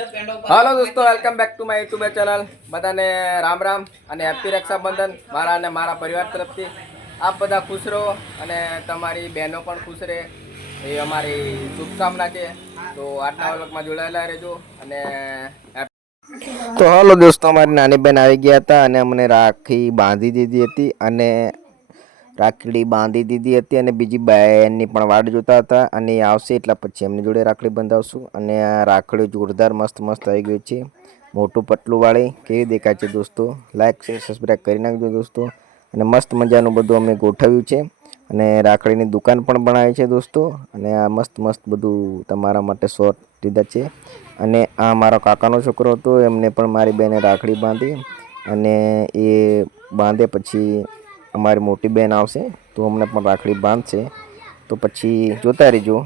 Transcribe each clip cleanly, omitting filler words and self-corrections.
Hello दोस्तों, welcome back to my YouTube channel. बधाने राम राम અને હેપી રક્ષાબંધન મારા અને મારા પરિવાર તરફથી। આપ બધા ખુશ રહો અને તમારી બહેનો પણ ખુશ રહે એ અમારી શુભકામના છે। તો આજના વ્લોગમાં જોડાયેલા રહેજો અને તો હાલો દોસ્તો, અમારી નાની બેન આવી ગયા હતા અને અમને રાખી બાંધી દીધી હતી અને રાખડી બાંધી દીધી હતી અને બીજી બહેનની પણ વાટ જોતા હતા અને એ આવશે એટલે પછી એમની જોડે રાખડી બંધાવશું। અને આ રાખડી જોરદાર મસ્ત મસ્ત આવી ગઈ છે, મોટું પટલું વાળી કેવી દેખાય છે દોસ્તો। લાઈક શેર સબસ્ક્રાઈબ કરી નાખજો દોસ્તો। અને મસ્ત મજાનું બધું અમે ગોઠવ્યું છે અને રાખડીની દુકાન પણ બનાવી છે દોસ્તો। અને આ મસ્ત મસ્ત બધું તમારા માટે શોર્ટ લીધા છે। અને આ મારો કાકાનો છોકરો હતો, એમને પણ મારી બેને રાખડી બાંધી અને એ બાંધે પછી અમારી મોટી બેન આવશે તો અમને પણ રાખડી બાંધશે। તો પછી જોતા રહેજો।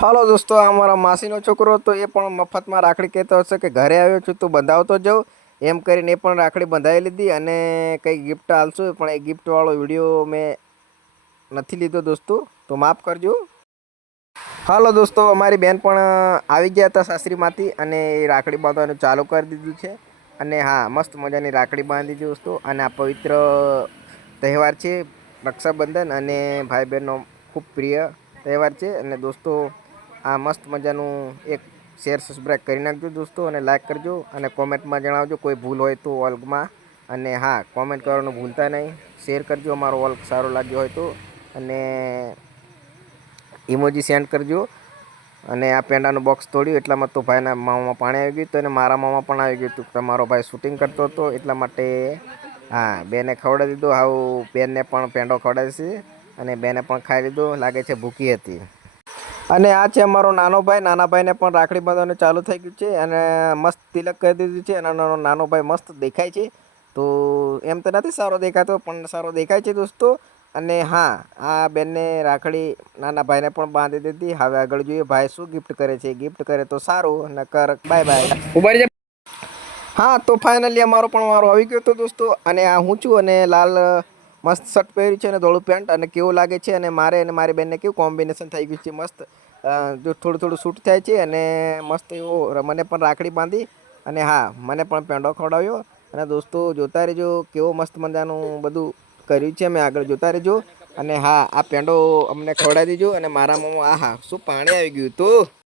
હાલો દોસ્તો, આ અમારા માસીનો છોકરો હતો, એ પણ મફતમાં રાખડી કહેતો હશે કે ઘરે આવ્યો છું તો બંધાવતો જાઉં એમ કરીને એ પણ રાખડી બંધાવી લીધી અને કંઈ ગિફ્ટ આલશું, પણ એ ગિફ્ટવાળો વિડીયો મેં નથી લીધો દોસ્તો, તો માફ કરજો। હાલો દોસ્તો, અમારી બેન પણ આવી ગયા હતા સાસરીમાંથી અને એ રાખડી બાંધવાનું ચાલુ કરી દીધું છે। અને હા, મસ્ત મજાની રાખડી બાંધી દોસ્તો। અને આ પવિત્ર તહેવાર છે રક્ષાબંધન અને ભાઈ બહેનનો ખૂબ પ્રિય તહેવાર છે। અને દોસ્તો, આ મસ્ત મજાનું એક શેર સબસ્ક્રાઈબ કરી નાખજો દોસ્તો અને લાઈક કરજો અને કોમેન્ટમાં જણાવજો કોઈ ભૂલ હોય તો વર્ગમાં। અને હા, કોમેન્ટ કરવાનું ભૂલતા નહીં, શેર કરજો અમારો વર્ગ સારો લાગ્યો હોય તો, અને ઇમોજી સેન્ડ કરજો। અને આ પેંડાનું બોક્સ તોડ્યું એટલામાં તો ભાઈના મોંમાં પાણી આવી ગયું હતું અને મારા મોંમાં પણ આવી ગયું હતું। તમારો ભાઈ શૂટિંગ કરતો હતો એટલા માટે હા, બેને ખવડાવી દીધો। આવું બેનને પણ પેંડો ખવડાવીશે અને બેને પણ ખાઈ લીધો, લાગે છે ભૂખી હતી। અને આ છે અમારો નાનો ભાઈ, નાના ભાઈને પણ રાખડી બાંધવાનું ચાલુ થઈ ગયું છે અને મસ્ત તિલક કરી દીધું છે અને નાનો ભાઈ મસ્ત દેખાય છે। તો એમ તો નથી સારો દેખાતો પણ સારો દેખાય છે દોસ્તો। અને હા, આ બેનને રાખડી નાના ભાઈને પણ બાંધી દીધી। હવે આગળ જોઈએ ભાઈ શું ગિફ્ટ કરે છે, ગિફ્ટ કરે તો સારું, નકર બાય બાય। હા, તો ફાઇનલી અમારો પણ વારો આવી ગયો હતો દોસ્તો। અને આ હું છું અને લાલ મસ્ત શર્ટ પહેર્યું છે અને ધોળું પેન્ટ, અને કેવું લાગે છે અને મારે અને મારી બેનને કેવું કોમ્બિનેશન થઈ ગયું છે મસ્ત। જો થોડું થોડું શૂટ થાય છે અને મસ્ત એવો મને પણ રાખડી બાંધી અને હા, મને પણ પેંડો ખવડાવ્યો। અને દોસ્તો જોતા રહેજો કેવો મસ્ત મજાનું બધું કર્યું છે, અમે આગળ જોતા રહેજો। અને હા, આ પેંડો અમને ખવડાવી દીજો અને મારા મોંમાં આહા શું પાણી આવી ગયું હતું।